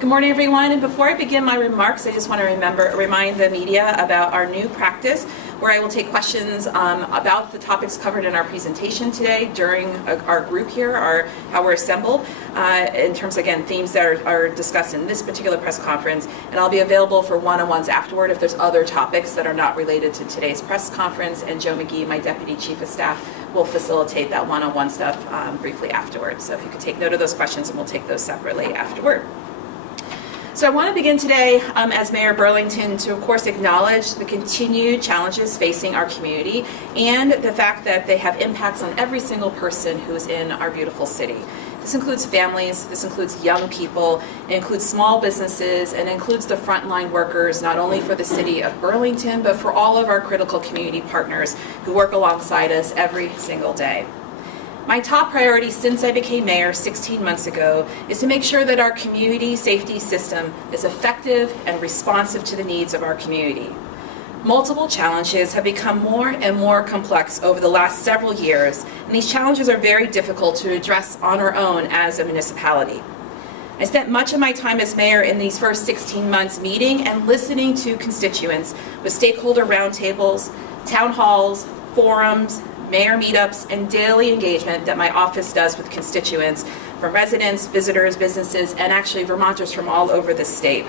Good morning, everyone. And before I begin my remarks, I just want to remind the media about our new practice, where I will take questions about the topics covered in our presentation today during our group here, how we're assembled, in terms, again, themes that are discussed in this particular press conference. And I'll be available for one-on-ones afterward if there's other topics that are not related to today's press conference. And Joe McGee, my Deputy Chief of Staff, will facilitate that one-on-one stuff briefly afterwards. So if you could take note of those questions, and we'll take those separately afterward. So I want to begin today as Mayor of Burlington to, of course, acknowledge the continued challenges facing our community and the fact that they have impacts on every single person who is in our beautiful city. This includes families, this includes young people, it includes small businesses, and it includes the frontline workers, not only for the city of Burlington, but for all of our critical community partners who work alongside us every single day. My top priority since I became mayor 16 months ago is to make sure that our community safety system is effective and responsive to the needs of our community. Multiple challenges have become more and more complex over the last several years, and these challenges are very difficult to address on our own as a municipality. I spent much of my time as mayor in these first 16 months meeting and listening to constituents with stakeholder roundtables, town halls, forums, mayor meetups, and daily engagement that my office does with constituents from residents, visitors, businesses, and actually Vermonters from all over the state.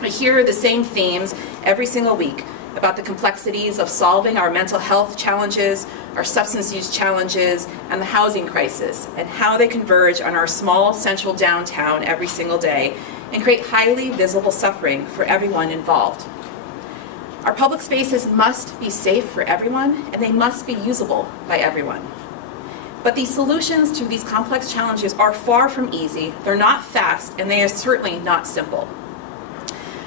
I hear the same themes every single week about the complexities of solving our mental health challenges, our substance use challenges, and the housing crisis, and how they converge on our small central downtown every single day and create highly visible suffering for everyone involved. Our public spaces must be safe for everyone, and they must be usable by everyone. But these solutions to these complex challenges are far from easy, they're not fast, and they are certainly not simple.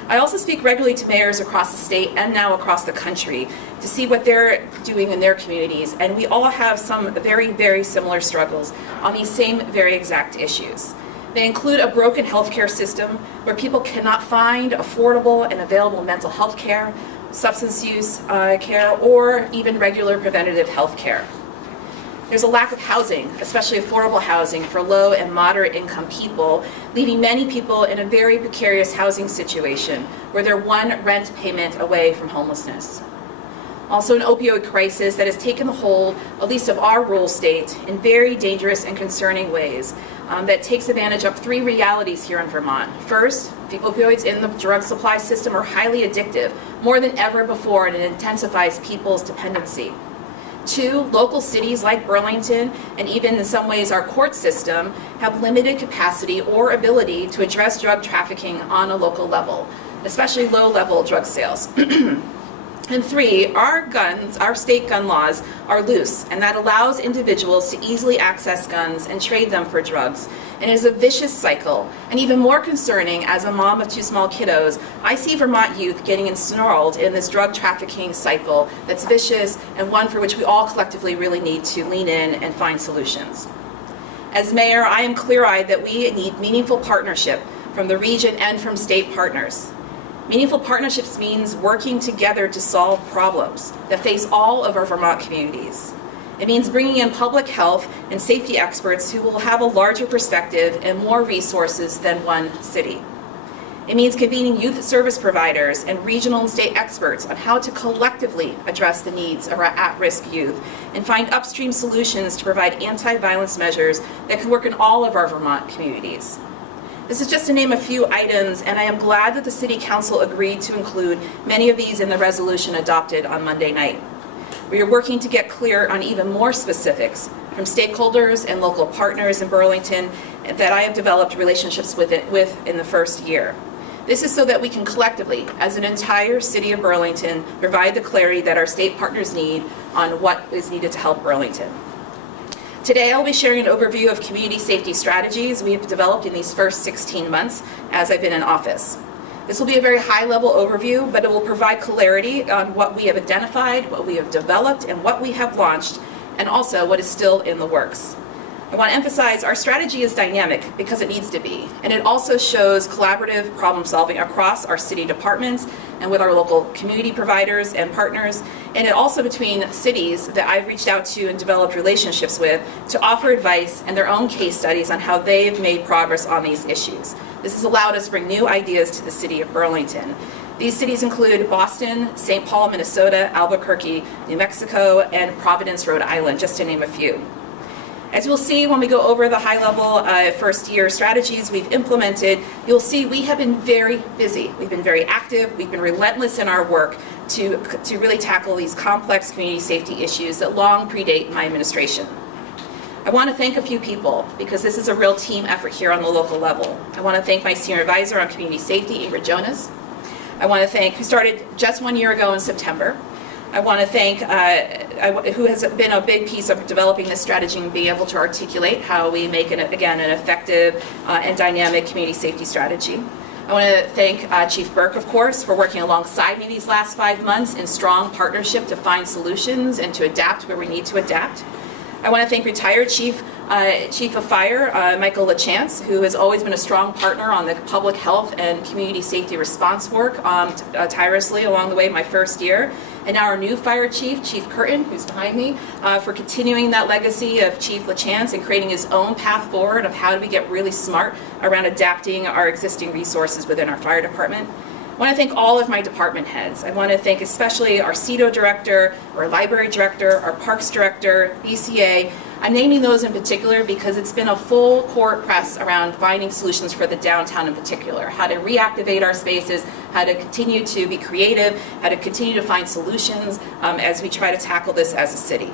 I also speak regularly to mayors across the state and now across the country to see what they're doing in their communities, and we all have some very, very similar struggles on these same very exact issues. They include a broken healthcare system where people cannot find affordable and available mental health care, substance use care, or even regular preventative health care. There's a lack of housing, especially affordable housing for low and moderate income people, leaving many people in a very precarious housing situation where they're one rent payment away from homelessness. Also an opioid crisis that has taken the hold, at least of our rural state, in very dangerous and concerning ways that takes advantage of three realities here in Vermont. First, the opioids in the drug supply system are highly addictive, more than ever before, and it intensifies people's dependency. Two, local cities like Burlington, and even in some ways our court system, have limited capacity or ability to address drug trafficking on a local level, especially low-level drug sales. And three, our state gun laws are loose, and that allows individuals to easily access guns and trade them for drugs. And it is a vicious cycle, and even more concerning, as a mom of two small kiddos, I see Vermont youth getting ensnarled in this drug trafficking cycle that's vicious and one for which we all collectively really need to lean in and find solutions. As mayor, I am clear-eyed that we need meaningful partnership from the region and from state partners. Meaningful partnerships means working together to solve problems that face all of our Vermont communities. It means bringing in public health and safety experts who will have a larger perspective and more resources than one city. It means convening youth service providers and regional and state experts on how to collectively address the needs of our at-risk youth and find upstream solutions to provide anti-violence measures that can work in all of our Vermont communities. This is just to name a few items, and I am glad that the City Council agreed to include many of these in the resolution adopted on Monday night. We are working to get clear on even more specifics from stakeholders and local partners in Burlington that I have developed relationships with in the first year. This is so that we can collectively, as an entire city of Burlington, provide the clarity that our state partners need on what is needed to help Burlington. Today I'll be sharing an overview of community safety strategies we have developed in these first 16 months as I've been in office. This will be a very high-level overview, but it will provide clarity on what we have identified, what we have developed, and what we have launched, and also what is still in the works. I want to emphasize our strategy is dynamic because it needs to be, and it also shows collaborative problem solving across our city departments and with our local community providers and partners, and it also between cities that I've reached out to and developed relationships with to offer advice and their own case studies on how they've made progress on these issues. This has allowed us to bring new ideas to the city of Burlington. These cities include Boston, St. Paul, Minnesota, Albuquerque, New Mexico, and Providence, Rhode Island, just to name a few. As you'll see when we go over the high-level first-year strategies we've implemented, you'll see we have been very busy. We've been very active. We've been relentless in our work to really tackle these complex community safety issues that long predate my administration. I want to thank a few people because this is a real team effort here on the local level. I want to thank my senior advisor on community safety, Ingrid Jonas. I want to thank, who started just 1 year ago in September. I want to thank, who has been a big piece of developing this strategy and being able to articulate how we make it, again, an effective and dynamic community safety strategy. I want to thank Chief Burke, of course, for working alongside me these last 5 months in strong partnership to find solutions and to adapt where we need to adapt. I want to thank retired Chief of Fire, Michael LaChance, who has always been a strong partner on the public health and community safety response work tirelessly along the way my first year. And now our new fire chief, Chief Curtin, who's behind me, for continuing that legacy of Chief LaChance and creating his own path forward of how do we get really smart around adapting our existing resources within our fire department. I want to thank all of my department heads. I want to thank especially our CEDO director, our library director, our parks director, BCA. I'm naming those in particular because it's been a full court press around finding solutions for the downtown in particular, how to reactivate our spaces, how to continue to be creative, how to continue to find solutions as we try to tackle this as a city.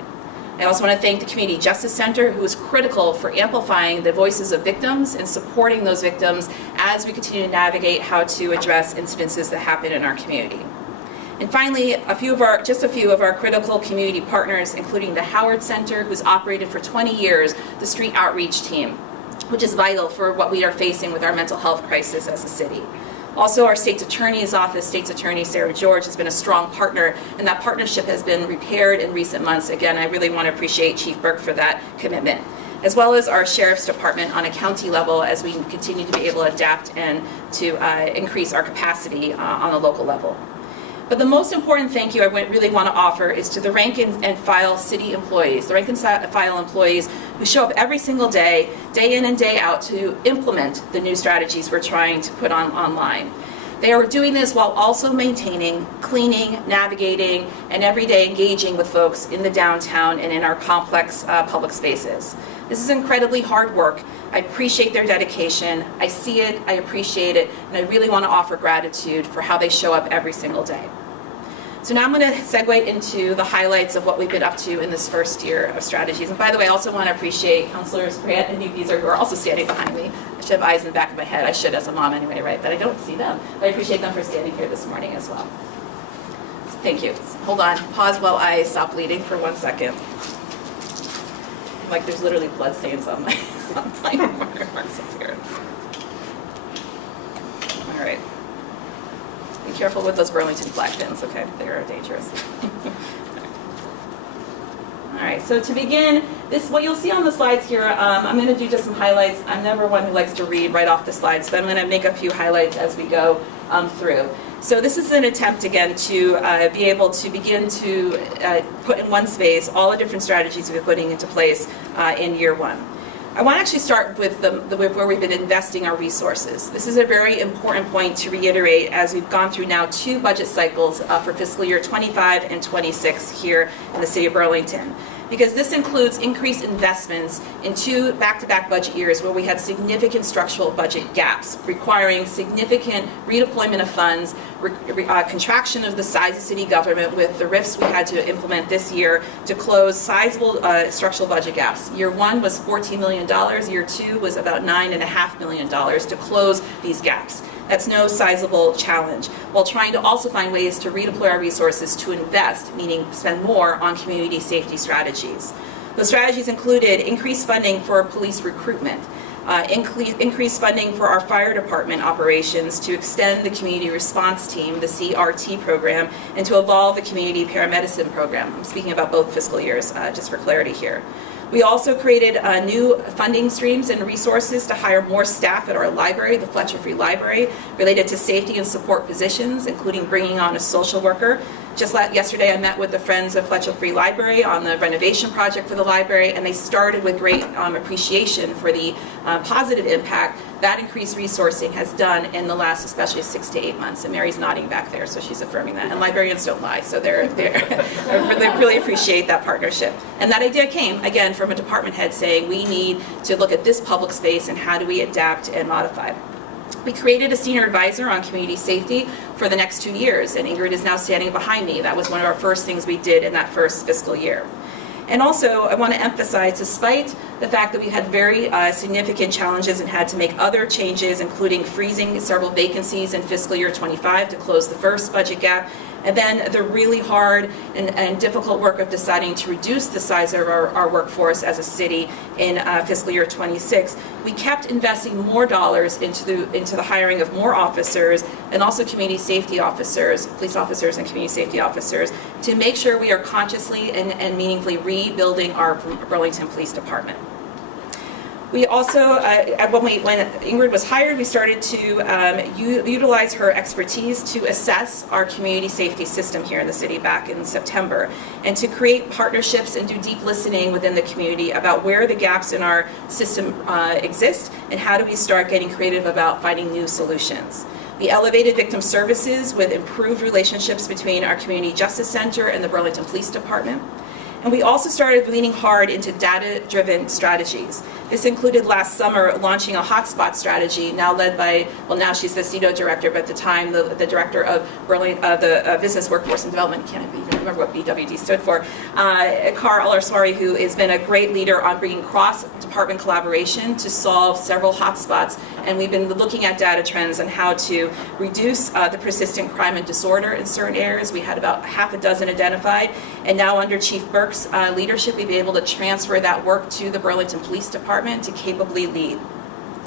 I also want to thank the Community Justice Center, who is critical for amplifying the voices of victims and supporting those victims as we continue to navigate how to address incidences that happen in our community. And finally, just a few of our critical community partners, including the Howard Center, who's operated for 20 years, the street outreach team, which is vital for what we are facing with our mental health crisis as a city. Also, our state's attorney's office, state's attorney Sarah George, has been a strong partner, and that partnership has been repaired in recent months. Again, I really want to appreciate Chief Burke for that commitment, as well as our sheriff's department on a county level as we continue to be able to adapt and to increase our capacity on a local level. But the most important thank you I really want to offer is to the rank and file city employees, the rank and file employees who show up every single day in and day out, to implement the new strategies we're trying to put online. They are doing this while also maintaining, cleaning, navigating, and every day engaging with folks in the downtown and in our complex public spaces. This is incredibly hard work. I appreciate their dedication. I see it, I appreciate it, and I really want to offer gratitude for how they show up every single day. So now I'm going to segue into the highlights of what we've been up to in this first year of strategies. And by the way, I also want to appreciate Councilors Grant and Newbeezer, who are also standing behind me. I should have eyes in the back of my head. I should as a mom anyway, right? But I don't see them. But I appreciate them for standing here this morning as well. So thank you. Hold on. Pause while I stop bleeding for 1 second. Like there's literally blood stains on my marks up here. All right. Be careful with those Burlington flag pins, okay? They are dangerous. All right, so to begin, what you'll see on the slides here, I'm going to do just some highlights. I'm never one who likes to read right off the slides, but I'm going to make a few highlights as we go through. So this is an attempt, again, to be able to begin to put in one space all the different strategies we're putting into place in year one. I want to actually start with where we've been investing our resources. This is a very important point to reiterate as we've gone through now 2 budget cycles for fiscal year 25 and 26 here in the city of Burlington. Because this includes increased investments in 2 back-to-back budget years where we had significant structural budget gaps, requiring significant redeployment of funds, contraction of the size of city government with the RIFs we had to implement this year to close sizable structural budget gaps. Year 1 was $14 million, year 2 was about $9.5 million to close these gaps. That's no sizable challenge, while trying to also find ways to redeploy our resources to invest, meaning spend more on community safety strategies. Those strategies included increased funding for police recruitment, increased funding for our fire department operations to extend the community response team, the CRT program, and to evolve the community paramedicine program. I'm speaking about both fiscal years, just for clarity here. We also created new funding streams and resources to hire more staff at our library, the Fletcher Free Library, related to safety and support positions, including bringing on a social worker. Just yesterday I met with the Friends of Fletcher Free Library on the renovation project for the library, and they started with great appreciation for the positive impact that increased resourcing has done in the last especially 6 to 8 months. And Mary's nodding back there, so she's affirming that. And librarians don't lie, so they really appreciate that partnership. And that idea came, again, from a department head saying we need to look at this public space and how do we adapt and modify. We created a senior advisor on community safety for the next 2 years, and Ingrid is now standing behind me. That was one of our first things we did in that first fiscal year. And also, I want to emphasize, despite the fact that we had very significant challenges and had to make other changes, including freezing several vacancies in fiscal year 25 to close the first budget gap, and then the really hard and difficult work of deciding to reduce the size of our workforce as a city in fiscal year 26, we kept investing more dollars into the hiring of more officers and also community safety officers, police officers and community safety officers, to make sure we are consciously and meaningfully rebuilding our Burlington Police Department. We also, when Ingrid was hired, we started to utilize her expertise to assess our community safety system here in the city back in September, and to create partnerships and do deep listening within the community about where the gaps in our system exist and how do we start getting creative about finding new solutions. We elevated victim services with improved relationships between our Community Justice Center and the Burlington Police Department. And we also started leaning hard into data-driven strategies. This included last summer launching a hotspot strategy, now led by, well, now she's the CEDO director, but at the time the director of the Business Workforce and Development, can't even remember what BWD stood for, Carl Alarswari, who has been a great leader on bringing cross-department collaboration to solve several hotspots. And we've been looking at data trends on how to reduce the persistent crime and disorder in certain areas. We had about half a dozen identified, and now under Chief Burke's leadership, we've been able to transfer that work to the Burlington Police Department to capably lead.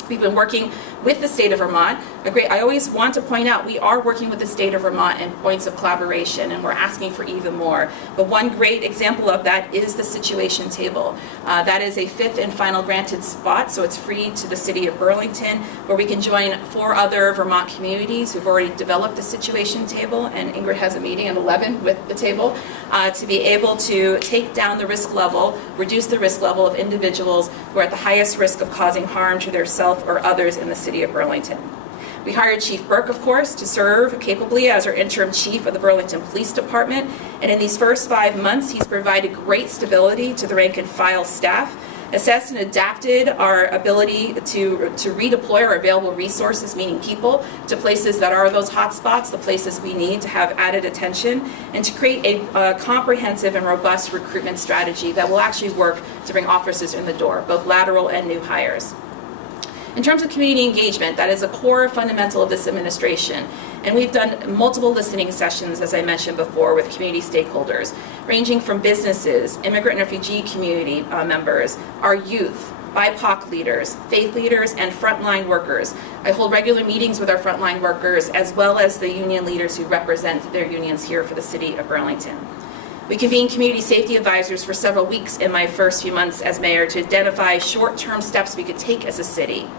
We've been working with the state of Vermont. I always want to point out we are working with the state of Vermont in points of collaboration, and we're asking for even more. But one great example of that is the situation table. That is a 5th and final granted spot, so it's free to the city of Burlington, where we can join 4 other Vermont communities who've already developed the situation table, and Ingrid has a meeting at 11 with the table, to be able to take down the risk level, reduce the risk level of individuals who are at the highest risk of causing harm to their self or others in the city of Burlington. We hired Chief Burke, of course, to serve capably as our interim chief of the Burlington Police Department, and in these first 5 months, he's provided great stability to the rank and file staff, assessed and adapted our ability to redeploy our available resources, meaning people, to places that are those hot spots, the places we need to have added attention, and to create a comprehensive and robust recruitment strategy that will actually work to bring officers in the door, both lateral and new hires. In terms of community engagement, that is a core fundamental of this administration. And we've done multiple listening sessions, as I mentioned before, with community stakeholders, ranging from businesses, immigrant and refugee community members, our youth, BIPOC leaders, faith leaders, and frontline workers. I hold regular meetings with our frontline workers, as well as the union leaders who represent their unions here for the city of Burlington. We convened community safety advisors for several weeks in my first few months as mayor to identify short-term steps we could take as a city.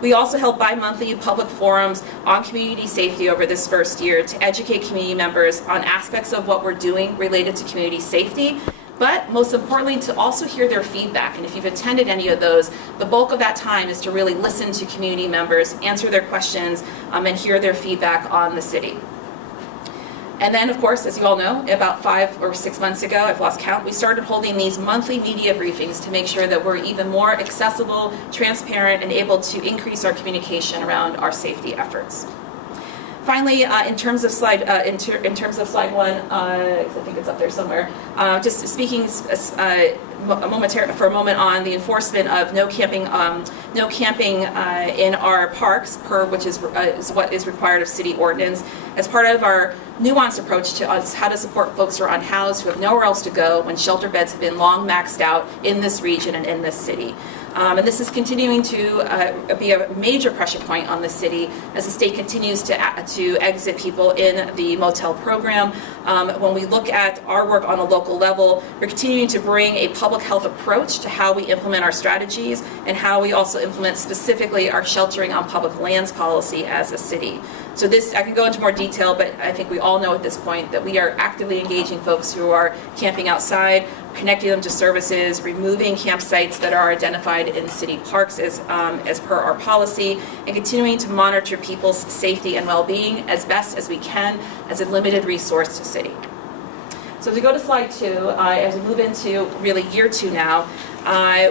We also held bi-monthly public forums on community safety over this first year to educate community members on aspects of what we're doing related to community safety, but most importantly, to also hear their feedback. And if you've attended any of those, the bulk of that time is to really listen to community members, answer their questions, and hear their feedback on the city. And then, of course, as you all know, about 5 or 6 months ago, I've lost count, we started holding these monthly media briefings to make sure that we're even more accessible, transparent, and able to increase our communication around our safety efforts. Finally, in terms of slide 1, I think it's up there somewhere, just speaking for a moment on the enforcement of no camping in our parks, which is what is required of city ordinance, as part of our nuanced approach to how to support folks who are unhoused, who have nowhere else to go when shelter beds have been long maxed out in this region and in this city. And this is continuing to be a major pressure point on the city as the state continues to exit people in the motel program. When we look at our work on a local level, we're continuing to bring a public health approach to how we implement our strategies and how we also implement specifically our sheltering on public lands policy as a city. So this, I can go into more detail, but I think we all know at this point that we are actively engaging folks who are camping outside, connecting them to services, removing campsites that are identified in city parks as per our policy, and continuing to monitor people's safety and well-being as best as we can as a limited resource to city. So to go to slide 2, as we move into really year 2 now,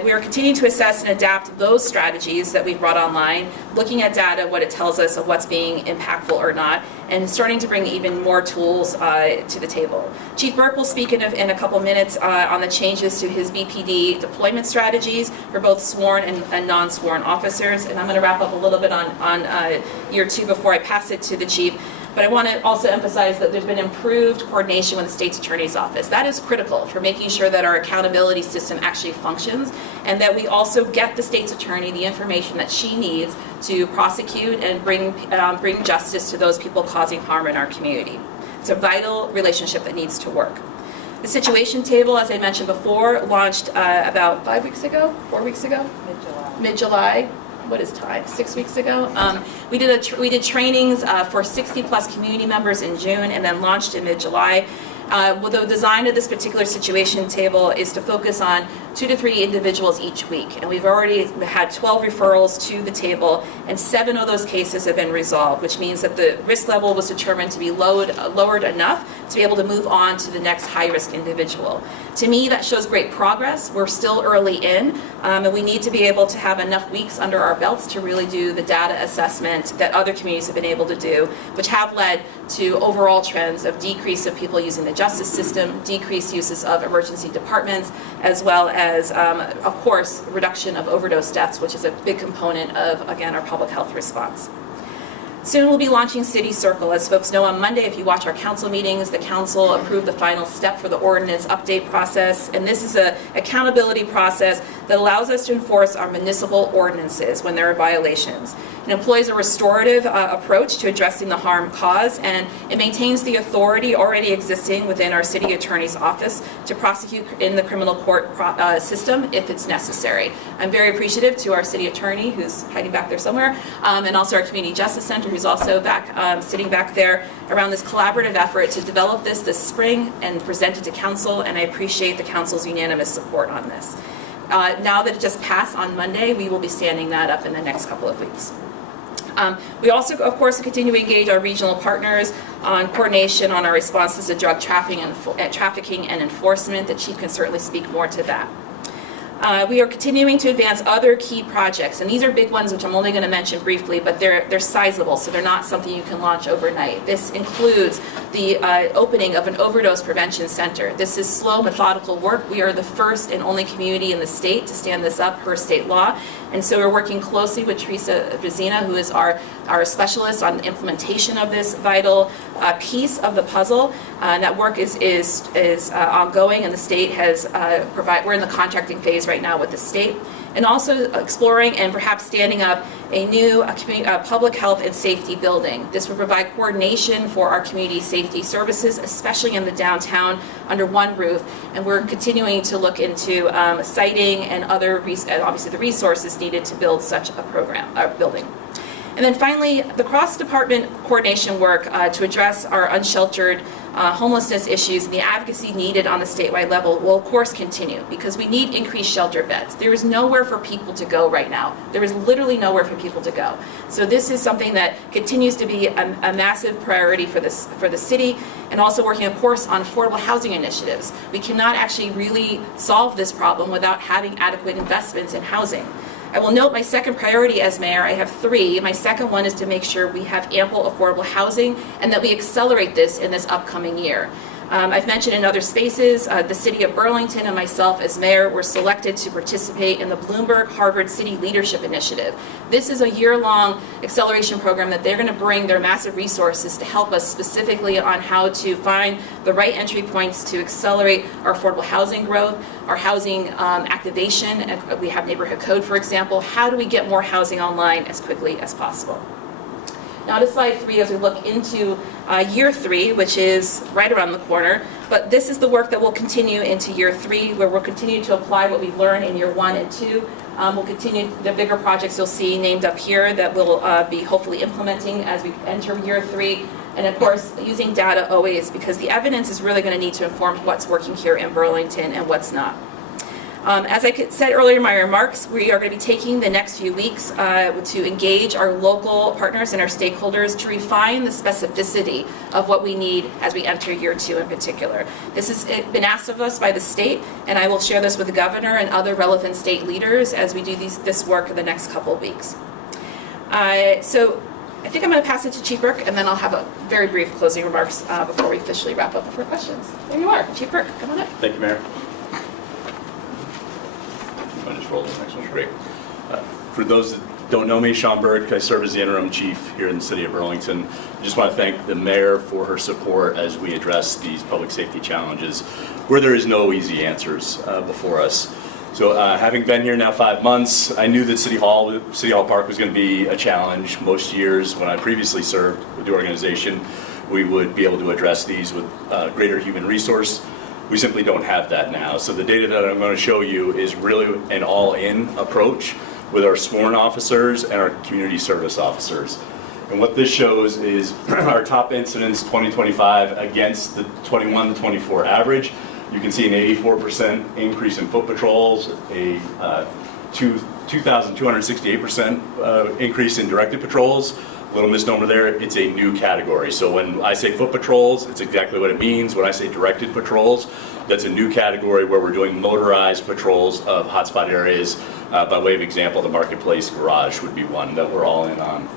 we are continuing to assess and adapt those strategies that we've brought online, looking at data, what it tells us of what's being impactful or not, and starting to bring even more tools to the table. Chief Burke will speak in a couple minutes on the changes to his BPD deployment strategies for both sworn and non-sworn officers, and I'm going to wrap up a little bit on year 2 before I pass it to the Chief. But I want to also emphasize that there's been improved coordination with the state's attorney's office. That is critical for making sure that our accountability system actually functions and that we also get the state's attorney the information that she needs to prosecute and bring justice to those people causing harm in our community. It's a vital relationship that needs to work. The situation table, as I mentioned before, launched about 5 weeks ago, 4 weeks ago? Mid-July. What is time? 6 weeks ago. We did trainings for 60+ community members in June and then launched in mid-July. Well, the design of this particular situation table is to focus on 2 to 3 individuals each week, and we've already had 12 referrals to the table, and 7 of those cases have been resolved, which means that the risk level was determined to be lowered enough to be able to move on to the next high-risk individual. To me, that shows great progress. We're still early in, and we need to be able to have enough weeks under our belts to really do the data assessment that other communities have been able to do, which have led to overall trends of decrease of people using the justice system, decreased uses of emergency departments, as well as, of course, reduction of overdose deaths, which is a big component of, again, our public health response. Soon we'll be launching City Circle. As folks know, on Monday, if you watch our council meetings, the council approved the final step for the ordinance update process, and this is an accountability process that allows us to enforce our municipal ordinances when there are violations. It employs a restorative approach to addressing the harm caused, and it maintains the authority already existing within our city attorney's office to prosecute in the criminal court system if it's necessary. I'm very appreciative to our city attorney, who's hiding back there somewhere, and also our community justice center, who's also back sitting back there, around this collaborative effort to develop this spring and present it to council, and I appreciate the council's unanimous support on this. Now that it just passed on Monday, we will be standing that up in the next couple of weeks. We also, of course, continue to engage our regional partners on coordination on our responses to drug trafficking and enforcement. The chief can certainly speak more to that. We are continuing to advance other key projects, and these are big ones which I'm only going to mention briefly, but they're sizable, so they're not something you can launch overnight. This includes the opening of an overdose prevention center. This is slow, methodical work. We are the first and only community in the state to stand this up per state law, and so we're working closely with Teresa Vizina, who is our specialist on the implementation of this vital piece of the puzzle. That work is ongoing, and the state has we're in the contracting phase right now with the state, and also exploring and perhaps standing up a new public health and safety building. This will provide coordination for our community safety services, especially in the downtown, under one roof, and we're continuing to look into siting and other, obviously the resources needed to build such a building. And then finally, the cross-department coordination work to address our unsheltered homelessness issues and the advocacy needed on the statewide level will of course continue, because we need increased shelter beds. There is nowhere for people to go right now. There is literally nowhere for people to go. So this is something that continues to be a massive priority for the city, and also working, of course, on affordable housing initiatives. We cannot actually really solve this problem without having adequate investments in housing. I will note my second priority as mayor. I have 3. My second one is to make sure we have ample affordable housing and that we accelerate this in this upcoming year. I've mentioned in other spaces, the City of Burlington and myself as mayor were selected to participate in the Bloomberg Harvard City Leadership Initiative. This is a year-long acceleration program that they're going to bring their massive resources to help us specifically on how to find the right entry points to accelerate our affordable housing growth, our housing activation. We have neighborhood code, for example. How do we get more housing online as quickly as possible? Now to slide 3 as we look into year 3, which is right around the corner. But this is the work that will continue into year 3, where we'll continue to apply what we've learned in year 1 and 2. We'll continue the bigger projects you'll see named up here that we'll be hopefully implementing as we enter year 3. And of course, using data always, because the evidence is really going to need to inform what's working here in Burlington and what's not. As I said earlier in my remarks, we are going to be taking the next few weeks to engage our local partners and our stakeholders to refine the specificity of what we need as we enter year 2 in particular. This has been asked of us by the state, and I will share this with the governor and other relevant state leaders as we do this work in the next couple of weeks. So I think I'm going to pass it to Chief Burke, and then I'll have a very brief closing remarks before we officially wrap up for questions. There you are, Chief Burke, come on up. Thank you, Mayor. I just rolled this next one. Great. For those that don't know me, Sean Burke, I serve as the interim chief here in the city of Burlington. I just want to thank the mayor for her support as we address these public safety challenges where there is no easy answers before us. So having been here now 5 months, I knew that City Hall Park was going to be a challenge. Most years when I previously served with the organization, we would be able to address these with greater human resource. We simply don't have that now. So the data that I'm going to show you is really an all-in approach with our sworn officers and our community service officers. And what this shows is our top incidents 2025 against the 21 to 24 average. You can see an 84% increase in foot patrols, a 2,268% increase in directed patrols. Little misnomer there, it's a new category. So when I say foot patrols, it's exactly what it means. When I say directed patrols, that's a new category where we're doing motorized patrols of hotspot areas. By way of example, the Marketplace Garage would be one that we're all in on.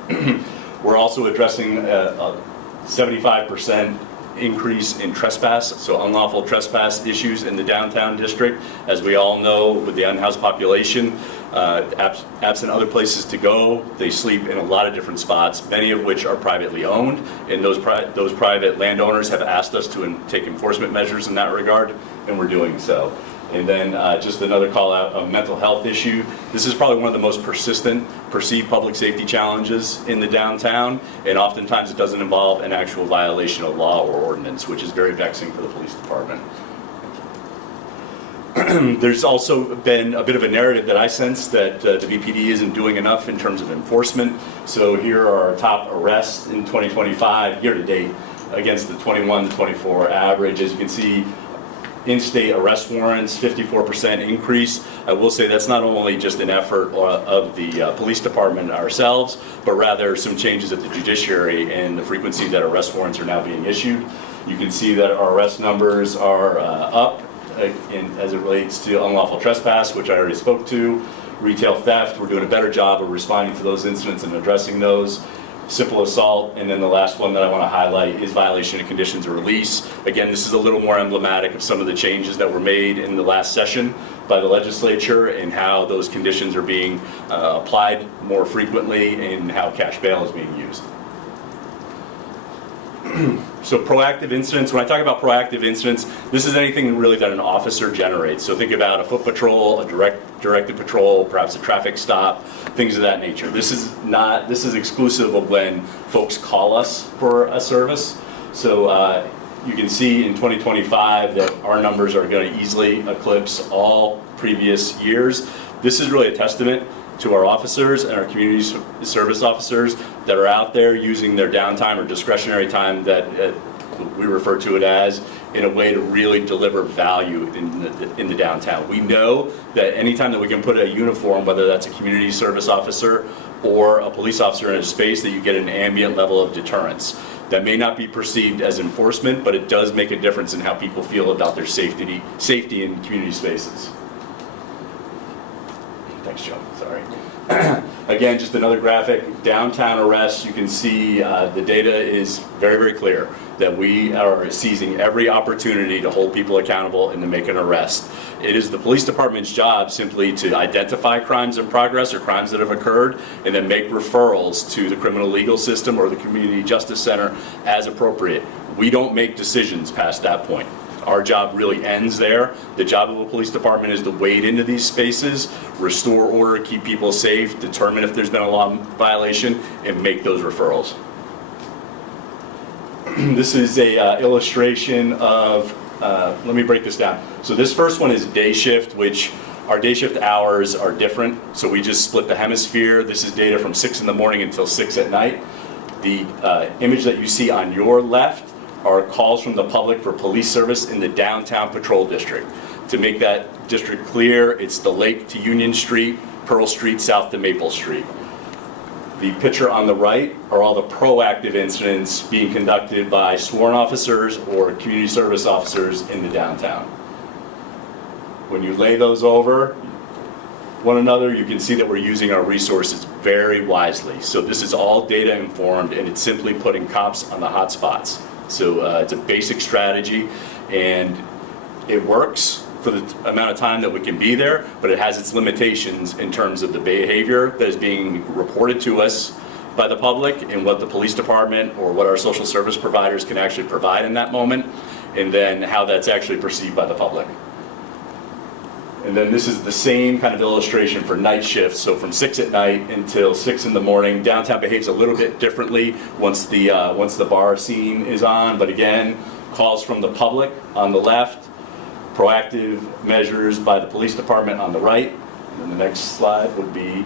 We're also addressing a 75% increase in trespass, so unlawful trespass issues in the downtown district. As we all know, with the unhoused population, absent other places to go, they sleep in a lot of different spots, many of which are privately owned, and those private landowners have asked us to take enforcement measures in that regard, and we're doing so. And then just another call out, a mental health issue. This is probably one of the most persistent perceived public safety challenges in the downtown, and oftentimes it doesn't involve an actual violation of law or ordinance, which is very vexing for the police department. There's also been a bit of a narrative that I sense that the BPD isn't doing enough in terms of enforcement. So here are our top arrests in 2025, year to date, against the 21 to 24 average. As you can see, in-state arrest warrants, 54% increase. I will say that's not only just an effort of the police department ourselves, but rather some changes at the judiciary and the frequency that arrest warrants are now being issued. You can see that our arrest numbers are up as it relates to unlawful trespass, which I already spoke to. Retail theft, we're doing a better job of responding to those incidents and addressing those. Simple assault, and then the last one that I want to highlight is violation of conditions of release. Again, this is a little more emblematic of some of the changes that were made in the last session by the legislature and how those conditions are being applied more frequently and how cash bail is being used. So proactive incidents, when I talk about proactive incidents, this is anything really that an officer generates. So think about a foot patrol, a directed patrol, perhaps a traffic stop, things of that nature. This is exclusive of when folks call us for a service. So you can see in 2025 that our numbers are going to easily eclipse all previous years. This is really a testament to our officers and our community service officers that are out there using their downtime or discretionary time that we refer to it as in a way to really deliver value in the downtown. We know that anytime that we can put a uniform, whether that's a community service officer or a police officer in a space, that you get an ambient level of deterrence. That may not be perceived as enforcement, but it does make a difference in how people feel about their safety in community spaces. Thanks, Joe. Sorry. Again, just another graphic, downtown arrests, you can see the data is very, very clear that we are seizing every opportunity to hold people accountable and to make an arrest. It is the police department's job simply to identify crimes in progress or crimes that have occurred and then make referrals to the criminal legal system or the community justice center as appropriate. We don't make decisions past that point. Our job really ends there. The job of a police department is to wade into these spaces, restore order, keep people safe, determine if there's been a law violation, and make those referrals. This is a illustration of, let me break this down. So this first one is day shift, which our day shift hours are different. So we just split the hemisphere. This is data from 6 in the morning until 6 at night. The image that you see on your left are calls from the public for police service in the downtown patrol district. To make that district clear, it's the Lake to Union Street, Pearl Street, south to Maple Street. The picture on the right are all the proactive incidents being conducted by sworn officers or community service officers in the downtown. When you lay those over one another, you can see that we're using our resources very wisely. So this is all data informed, and it's simply putting cops on the hot spots. So it's a basic strategy, and it works for the amount of time that we can be there, but it has its limitations in terms of the behavior that is being reported to us by the public and what the police department or what our social service providers can actually provide in that moment, and then how that's actually perceived by the public. And then this is the same kind of illustration for night shifts. So from 6 at night until 6 in the morning, downtown behaves a little bit differently once the bar scene is on. But again, calls from the public on the left, proactive measures by the police department on the right. And then the next slide would be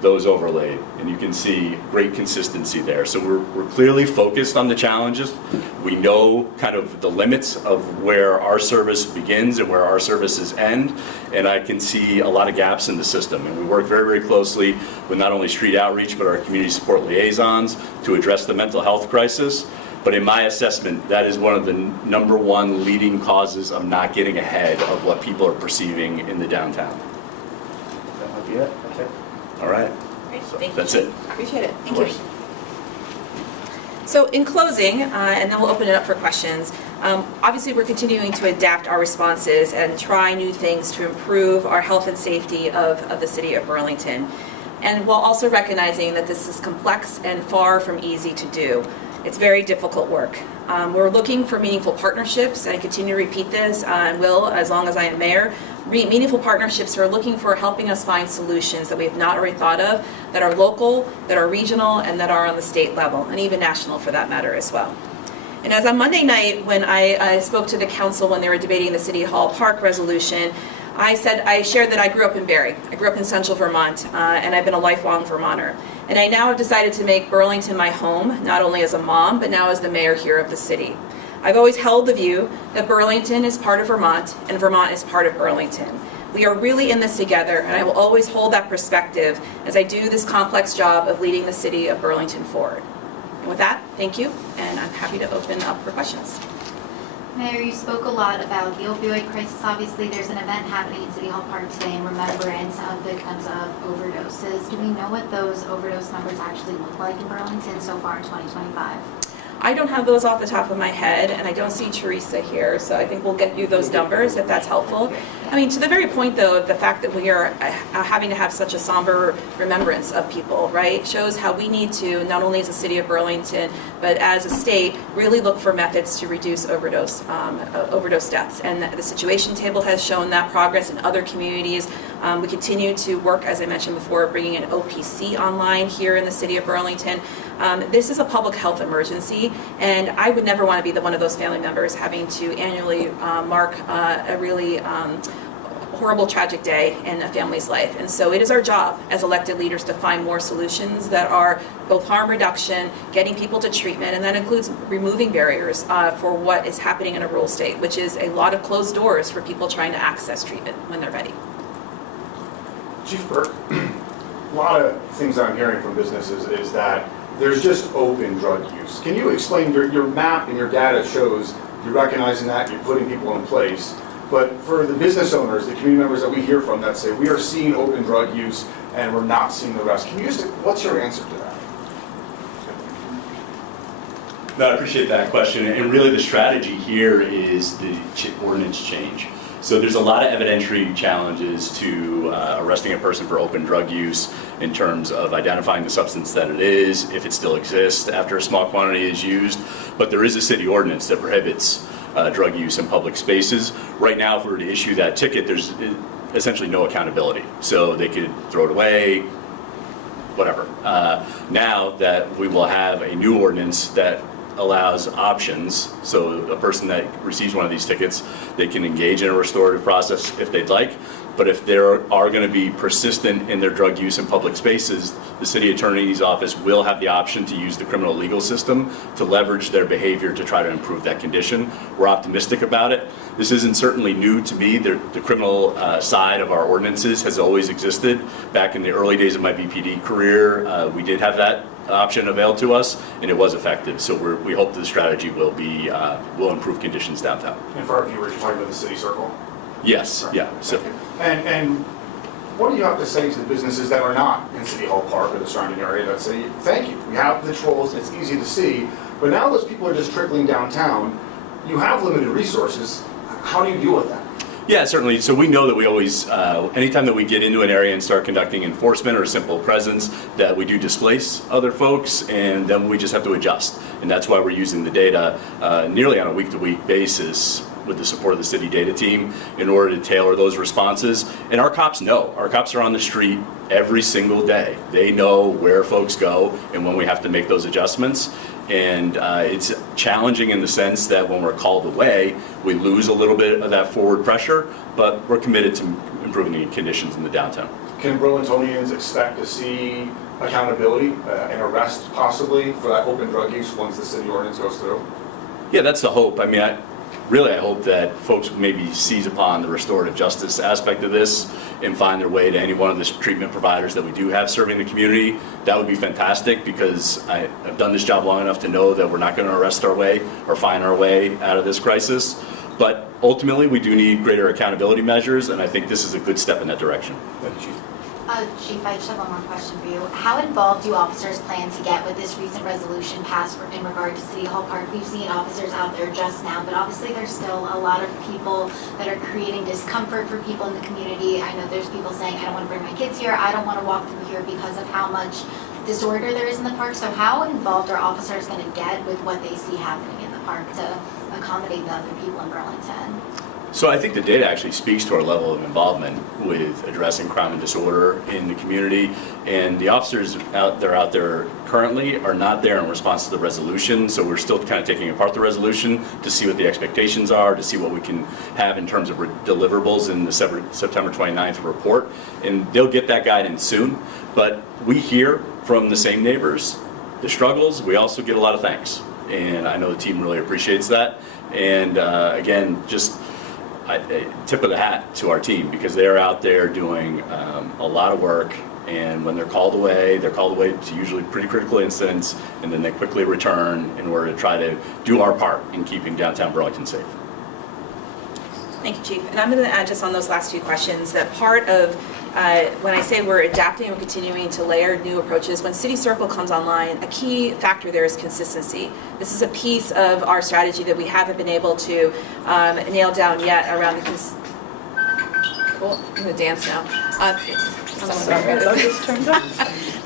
those overlaid. And you can see great consistency there. So we're clearly focused on the challenges. We know kind of the limits of where our service begins and where our services end. And I can see a lot of gaps in the system. And we work very, very closely with not only street outreach, but our community support liaisons to address the mental health crisis. But in my assessment, that is one of the #1 leading causes of not getting ahead of what people are perceiving in the downtown. That might be it. Okay. All right. Great, So thank you. that's it. Appreciate it. Thank Of you. course. So in closing, and then we'll open it up for questions, obviously we're continuing to adapt our responses and try new things to improve our health and safety of the city of Burlington. And while also recognizing that this is complex and far from easy to do. It's very difficult work. We're looking for meaningful partnerships, and I continue to repeat this, and will as long as I am mayor. Meaningful partnerships are looking for helping us find solutions that we have not already thought of, that are local, that are regional, and that are on the state level, and even national for that matter as well. And as on Monday night, when I spoke to the council when they were debating the City Hall Park resolution, I shared that I grew up in Barrie. I grew up in central Vermont, and I've been a lifelong Vermonter. And I now have decided to make Burlington my home, not only as a mom, but now as the mayor here of the city. I've always held the view that Burlington is part of Vermont, and Vermont is part of Burlington. We are really in this together, and I will always hold that perspective as I do this complex job of leading the city of Burlington forward. And with that, thank you, and I'm happy to open up for questions. Mayor, you spoke a lot about the opioid crisis. Obviously, there's an event happening in City Hall Park today in remembrance of victims of overdoses. Do we know what those overdose numbers actually look like in Burlington so far in 2025? I don't have those off the top of my head, and I don't see Teresa here, so I think we'll get you those numbers if that's helpful. I mean, to the very point, though, of the fact that we are having to have such a somber remembrance of people, right, shows how we need to, not only as a city of Burlington, but as a state, really look for methods to reduce overdose deaths. And the situation table has shown that progress in other communities. We continue to work, as I mentioned before, bringing an OPC online here in the city of Burlington. This is a public health emergency, and I would never want to be one of those family members having to annually mark a really horrible, tragic day in a family's life. And so it is our job as elected leaders to find more solutions that are both harm reduction, getting people to treatment, and that includes removing barriers for what is happening in a rural state, which is a lot of closed doors for people trying to access treatment when they're ready. Chief Burke, a lot of things I'm hearing from businesses is that there's just open drug use. Can you explain, your map and your data shows you're recognizing that, you're putting people in place, but for the business owners, the community members that we hear from that say, we are seeing open drug use, and we're not seeing the rest. Can you just, what's your answer to that? No, I appreciate that question, and really the strategy here is the ordinance change. So there's a lot of evidentiary challenges to arresting a person for open drug use in terms of identifying the substance that it is, if it still exists after a small quantity is used, but there is a city ordinance that prohibits drug use in public spaces. Right now, if we were to issue that ticket, there's essentially no accountability. So they could throw it away, whatever. Now that we will have a new ordinance that allows options, so a person that receives one of these tickets, they can engage in a restorative process if they'd like, but if they are going to be persistent in their drug use in public spaces, the city attorney's office will have the option to use the criminal legal system to leverage their behavior to try to improve that condition. We're optimistic about it. This isn't certainly new to me. The criminal side of our ordinances has always existed. Back in the early days of my BPD career, we did have that option availed to us, and it was effective. So we hope the strategy will improve conditions downtown. And for our viewers, you're talking about the city circle? Yes, yeah. So, and what do you have to say to the businesses that are not in City Hall Park or the surrounding area that say, thank you, we have the trolls, it's easy to see, but now those people are just trickling downtown, you have limited resources, how do you deal with that? yeah, certainly. So we know that we always, anytime that we get into an area and start conducting enforcement or simple presence, that we do displace other folks, and then we just have to adjust. And that's why we're using the data nearly on a week-to-week basis with the support of the city data team in order to tailor those responses. And our cops know. Our cops are on the street every single day. They know where folks go and when we have to make those adjustments. And it's challenging in the sense that when we're called away, we lose a little bit of that forward pressure, but we're committed to improving the conditions in the downtown. Can Burlingtonians expect to see accountability and arrest possibly for that open drug use once the city ordinance goes through? Yeah, that's the hope. I mean, I hope that folks maybe seize upon the restorative justice aspect of this and find their way to any one of the treatment providers that we do have serving the community. That would be fantastic, because I've done this job long enough to know that we're not going to arrest our way or find our way out of this crisis. But ultimately, we do need greater accountability measures, and I think this is a good step in that direction. Thank you, Chief. Chief, I just have one more question for you. How involved do officers plan to get with this recent resolution passed in regard to City Hall Park? We've seen officers out there just now, but obviously there's still a lot of people that are creating discomfort for people in the community. I know there's people saying, I don't want to bring my kids here, I don't want to walk through here because of how much disorder there is in the park. So how involved are officers going to get with what they see happening in the park to accommodate the other people in Burlington? So I think the data actually speaks to our level of involvement with addressing crime and disorder in the community. And the officers out there currently are not there in response to the resolution. So we're still kind of taking apart the resolution to see what the expectations are, to see what we can have in terms of deliverables in the September 29th report. And they'll get that guidance soon. But we hear from the same neighbors the struggles. We also get a lot of thanks. And I know the team really appreciates that. And again, just a tip of the hat to our team, because they're out there doing a lot of work, and when they're called away to usually pretty critical incidents, and then they quickly return in order to try to do our part in keeping downtown Burlington safe. Thank you, Chief. And I'm going to add just on those last two questions that part of when I say we're adapting and continuing to layer new approaches, when City Circle comes online, a key factor there is consistency. This is a piece of our strategy that we haven't been able to nail down yet around the cool. I'm going to dance now.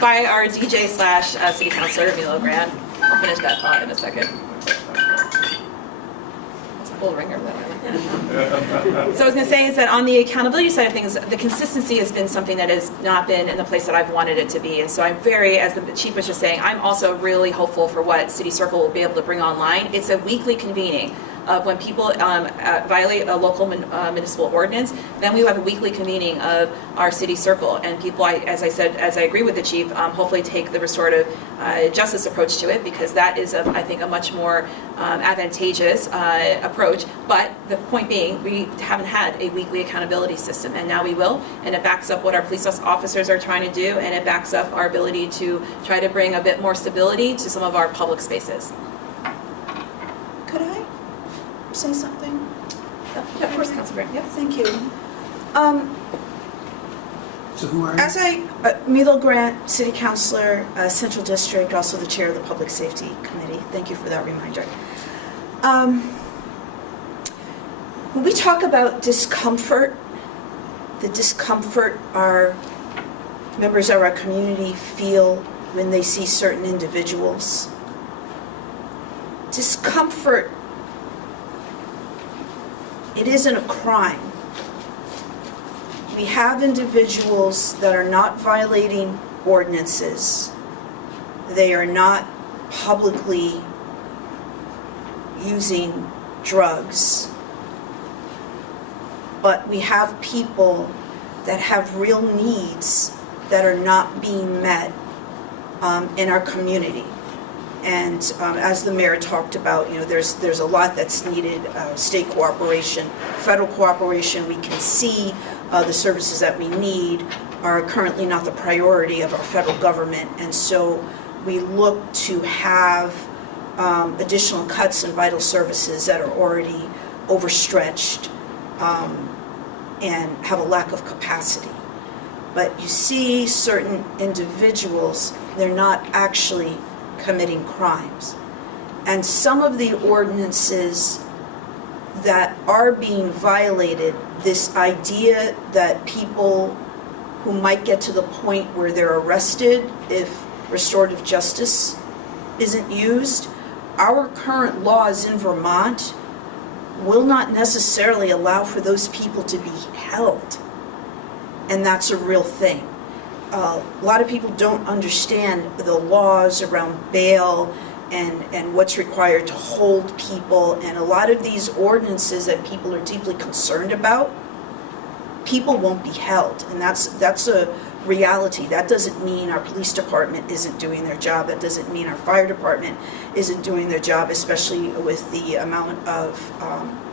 By our DJ / City Councilor, Milo Grant. I'll finish that thought in a second. Full ringer. So I was going to say is that on the accountability side of things, the consistency has been something that has not been in the place that I've wanted it to be. And so I'm very, as the Chief was just saying, I'm also really hopeful for what City Circle will be able to bring online. It's a weekly convening of when people violate a local municipal ordinance, then we have a weekly convening of our City Circle. And people, as I said, as I agree with the Chief, hopefully take the restorative justice approach to it, because that is, I think, a much more advantageous approach. But the point being, we haven't had a weekly accountability system, and now we will, and it backs up what our police officers are trying to do, and it backs up our ability to try to bring a bit more stability to some of our public spaces. Could I say something? Yeah, of course, Councilor. Yeah. Thank you. So who are you? As Milo Grant, City Councilor, Central District, also the Chair of the Public Safety Committee. Thank you for that reminder. When we talk about discomfort, the discomfort our members of our community feel when they see certain individuals, discomfort, it isn't a crime. We have individuals that are not violating ordinances. They are not publicly using drugs. But we have people that have real needs that are not being met in our community. And as the mayor talked about, there's a lot that's needed, state cooperation, federal cooperation. We can see the services that we need are currently not the priority of our federal government. And so we look to have additional cuts in vital services that are already overstretched and have a lack of capacity. But you see certain individuals, they're not actually committing crimes. And some of the ordinances that are being violated, this idea that people who might get to the point where they're arrested if restorative justice isn't used, our current laws in Vermont will not necessarily allow for those people to be held. And that's a real thing. A lot of people don't understand the laws around bail and what's required to hold people. And a lot of these ordinances that people are deeply concerned about, people won't be held. And that's a reality. That doesn't mean our police department isn't doing their job. That doesn't mean our fire department isn't doing their job, especially with the amount of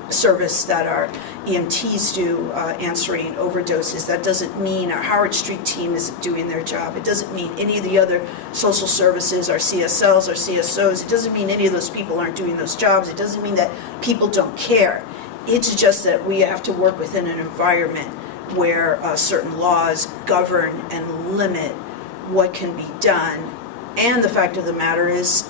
service that our EMTs do answering overdoses. That doesn't mean our Howard Street team isn't doing their job. It doesn't mean any of the other social services, our CSLs, our CSOs, it doesn't mean any of those people aren't doing those jobs. It doesn't mean that people don't care. It's just that we have to work within an environment where certain laws govern and limit what can be done. And the fact of the matter is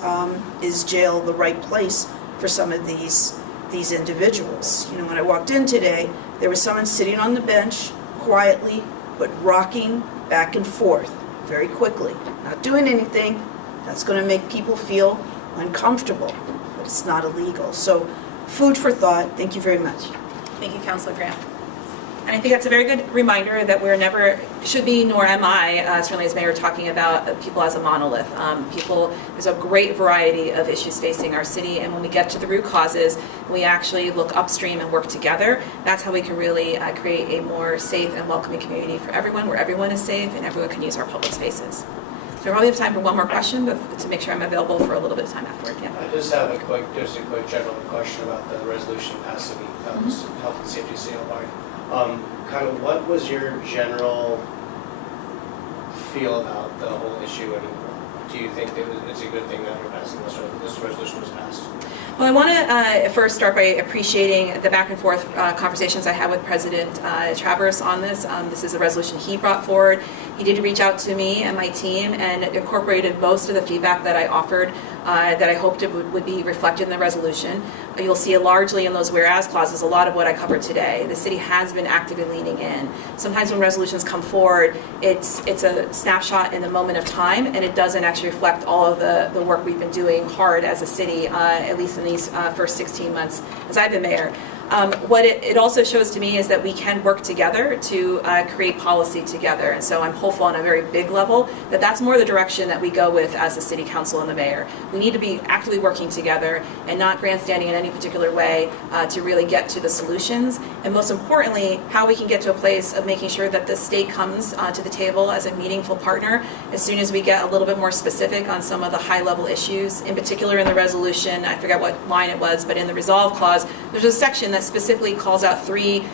jail the right place for some of these individuals? When I walked in today, there was someone sitting on the bench quietly, but rocking back and forth very quickly, not doing anything that's going to make people feel uncomfortable, but it's not illegal. So food for thought. Thank you very much. Thank you, Councilor Grant. And I think that's a very good reminder that we're never, should be, nor am I, certainly as Mayor, talking about people as a monolith. There's a great variety of issues facing our city, and when we get to the root causes, we actually look upstream and work together. That's how we can really create a more safe and welcoming community for everyone, where everyone is safe and everyone can use our public spaces. So we probably have time for one more question, but to make sure I'm available for a little bit of time afterward. Yeah. I just have a quick general question about the resolution passing health and safety sale bar. Kind of what was your general feel about the whole issue, and do you think that it's a good thing that you're passing this resolution was passed? Well, I want to first start by appreciating the back and forth conversations I had with President Travers on this. This is a resolution he brought forward. He did reach out to me and my team and incorporated most of the feedback that I offered that I hoped it would be reflected in the resolution. You'll see largely in those whereas clauses a lot of what I covered today. The city has been actively leaning in. Sometimes when resolutions come forward, it's a snapshot in the moment of time, and it doesn't actually reflect all of the work we've been doing hard as a city, at least in these first 16 months as I've been mayor. What it also shows to me is that we can work together to create policy together. And so I'm hopeful on a very big level that that's more the direction that we go with as the city council and the mayor. We need to be actively working together and not grandstanding in any particular way to really get to the solutions. And most importantly, how we can get to a place of making sure that the state comes to the table as a meaningful partner as soon as we get a little bit more specific on some of the high level issues. In particular in the resolution, I forget what line it was, but in the resolve clause, there's a section that specifically calls out 3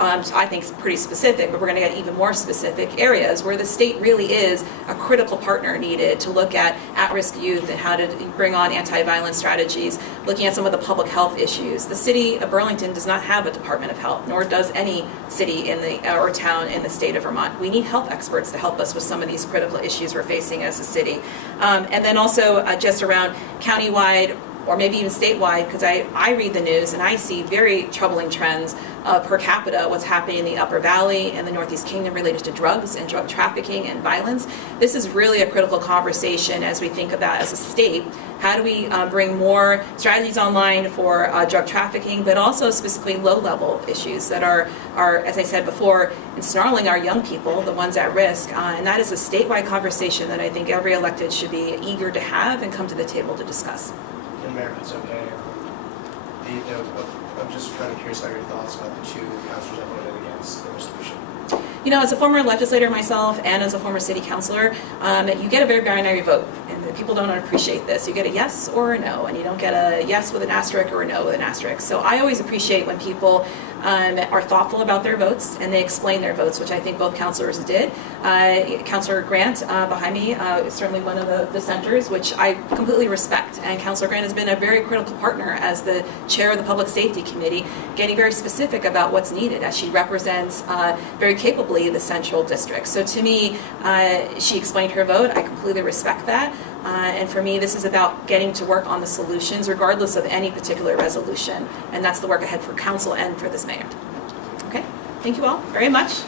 I think is pretty specific, but we're going to get even more specific areas where the state really is a critical partner needed to look at-risk youth and how to bring on anti-violence strategies, looking at some of the public health issues. The city of Burlington does not have a Department of Health, nor does any city or town in the state of Vermont. We need health experts to help us with some of these critical issues we're facing as a city. And then also just around countywide or maybe even statewide, because I read the news and I see very troubling trends per capita, what's happening in the Upper Valley and the Northeast Kingdom related to drugs and drug trafficking and violence. This is really a critical conversation as we think about, as a state, how do we bring more strategies online for drug trafficking, but also specifically low-level issues that are, as I said before, ensnarling our young people, the ones at risk. And that is a statewide conversation that I think every elected should be eager to have and come to the table to discuss. And Mayor, if it's okay, I'm just kind of curious about your thoughts about the two councilors that voted against the resolution. You know, as a former legislator myself and as a former city councilor, you get a very binary vote, and people don't appreciate this. You get a yes or a no, and you don't get a yes with an asterisk or a no with an asterisk. So I always appreciate when people are thoughtful about their votes and they explain their votes, which I think both councilors did. Councilor Grant behind me is certainly one of the dissenters, which I completely respect. And Councilor Grant has been a very critical partner as the chair of the Public Safety Committee, getting very specific about what's needed as she represents very capably the Central District. So to me, she explained her vote. I completely respect that. And for me, this is about getting to work on the solutions regardless of any particular resolution. And that's the work ahead for council and for this mayor. Okay, thank you all very much.